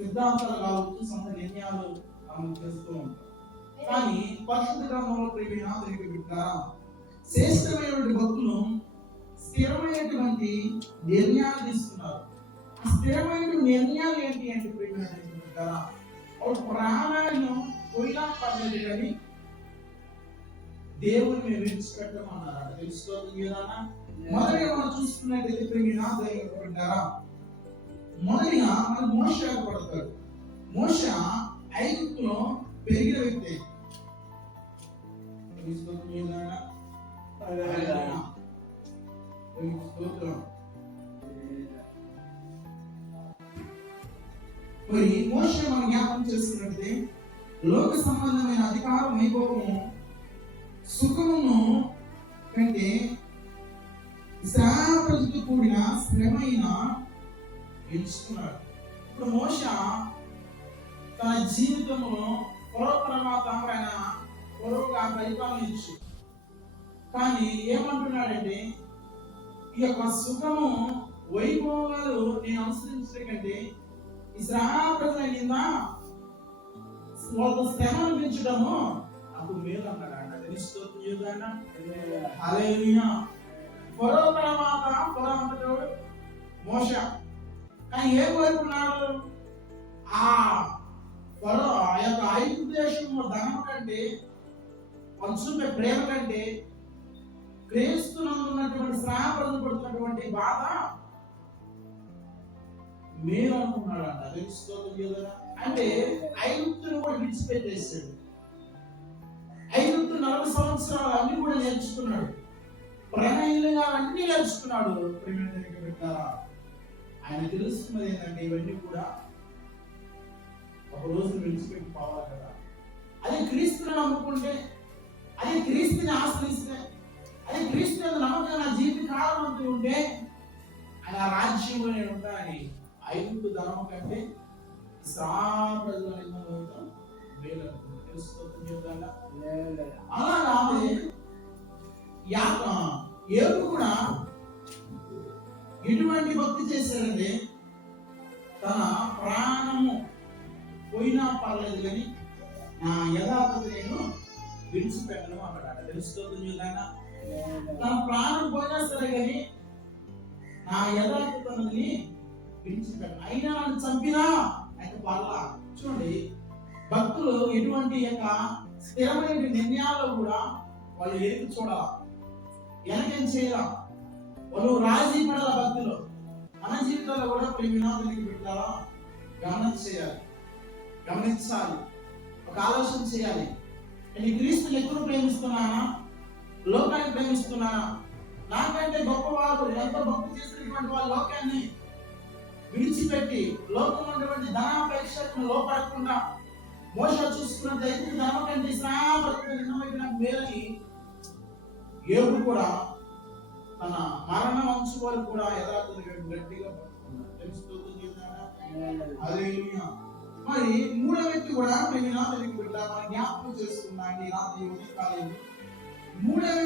సిద్ధాంతాలు కావచ్చు సొంత నిర్ణయాలు మనం చేస్తూ ఉంటాం. కానీ పరిశుద్ధ గ్రంథంలో ప్రేమిన తిరిగి బిడ్డారా శ్రేష్టమైనటువంటి భక్తులు స్థిరమైనటువంటి నిర్ణయాలు తీసుకున్నారు. స్థిరమైన నిర్ణయాలు ఏంటి అంటే ప్రేమిన బిడ్డారా ఒక ప్రాణాలను పోయినా పర్లేదు కానీ దేవుని మేము విడిచిపెట్టమన్నారు తెలుసుకోవాలి మొదటిగా మనం చూసుకున్నట్టయితే ప్రేమిన దేవుని బిడ్డారా మొదటిగా మన మోష పడతాడు మోష ఐగుప్తులో పెరిగిన వ్యక్తి. మరి మోష మనం జ్ఞాపకం చేసుకున్నట్లయితే లోక సంబంధమైన అధికారం వైభవము సుఖమును కంటే శ్రాపలతో కూడిన శ్రమైన ఎంచుకున్నాడు ఇప్పుడు మోష తన జీవితంలో పొరవ ఆయన పొరవుగా పరిపాలించు కానీ ఏమంటున్నాడంటే ఈ యొక్క సుఖము వైభవాలు నేను అనుసరించడం కంటే ఈ శ్రాపదైందా వాళ్ళ శ్రమను పెంచడము నాకు మేలు అన్నాడు ఆయన తెలుస్తుంది పొరవ అంతటోడు మోష. కానీ ఏం కోరుకున్నాడు ఆ పొరవ ఆ యొక్క ఐదు దేశంలో ధనం కంటే పంచుకునే ప్రేమ కంటే క్రీస్తునందున్నటువంటి శ్రాపదలు పడుతున్నటువంటి బాధ మీరు అనుకున్నాడు అంట తెలుసుకోవాలి కదా అంటే ఐగుప్తును కూడా విడిచిపెట్టేసాడు ఐగుప్తు నలభై సంవత్సరాలు అన్ని కూడా నేర్చుకున్నాడు. ప్రణయులుగా అన్ని నేర్చుకున్నాడు. ప్రేమ పెట్టారా ఆయన తెలుసుకున్నది ఏంటంటే ఇవన్నీ కూడా ఒక రోజు విడిచిపెట్టి పోవాలి కదా. అదే క్రీస్తుని నమ్ముకుంటే అదే క్రీస్తుని ఆశ్రయిస్తే అదే క్రీస్తు నమ్మకం నా జీవిత కాలం అంటూ ఉంటే ఆయన రాజ్యంలో నేను ఉంటానని ఐదు ధనం కంటే. అలాగా యాక ఏడు కూడా ఎటువంటి భక్తి చేశారంటే తన ప్రాణము పోయినా పర్లేదు కానీ నా యథార్థత నేను విడిచిపెట్టను అక్కడ తెలుసుకోవద్దు జీవితంగా తన ప్రాణం పోయినా సరే కానీ నా యథార్థతని విడిచిపెట్టను. అయినా నన్ను చంపినా అయితే పర్లా చూడండి భక్తులు ఎటువంటి యొక్క స్థిరమైన నిర్ణయాలు కూడా వాళ్ళు ఎదుగు చూడాలి? వెనకేం చేయాల? వాళ్ళు రాజీ పడాల భక్తులు. మన జీవితంలో కూడా కొన్ని వినోదానికి పెట్టాలా? గమనం చేయాలి. గమనించాలి. ఒక ఆలోచన చేయాలి. నేను క్రీస్తుని ఎక్కువ ప్రేమిస్తున్నానా? లోకాన్ని ప్రేమిస్తున్నానా? నాకంటే గొప్పవారు ఎంత భక్తి చేసినటువంటి వాళ్ళ లోకాన్ని విడిచిపెట్టి లోకం ఉన్నటువంటి ధనాపేక్షను లోపడకుండా మోస చూసుకున్నట్టు అయితే ధనం కంటే నాకు మేలని ఏడు కూడా మరణ వారు కూడా యథార్థంగా గట్టిగా పట్టుకున్నారు. మరి మూడో వ్యక్తి కూడా మేము నాథునికి బిడ్డ మన జ్ఞాపకం చేసుకున్నాండి. రాత్రి కాలేదు మూడో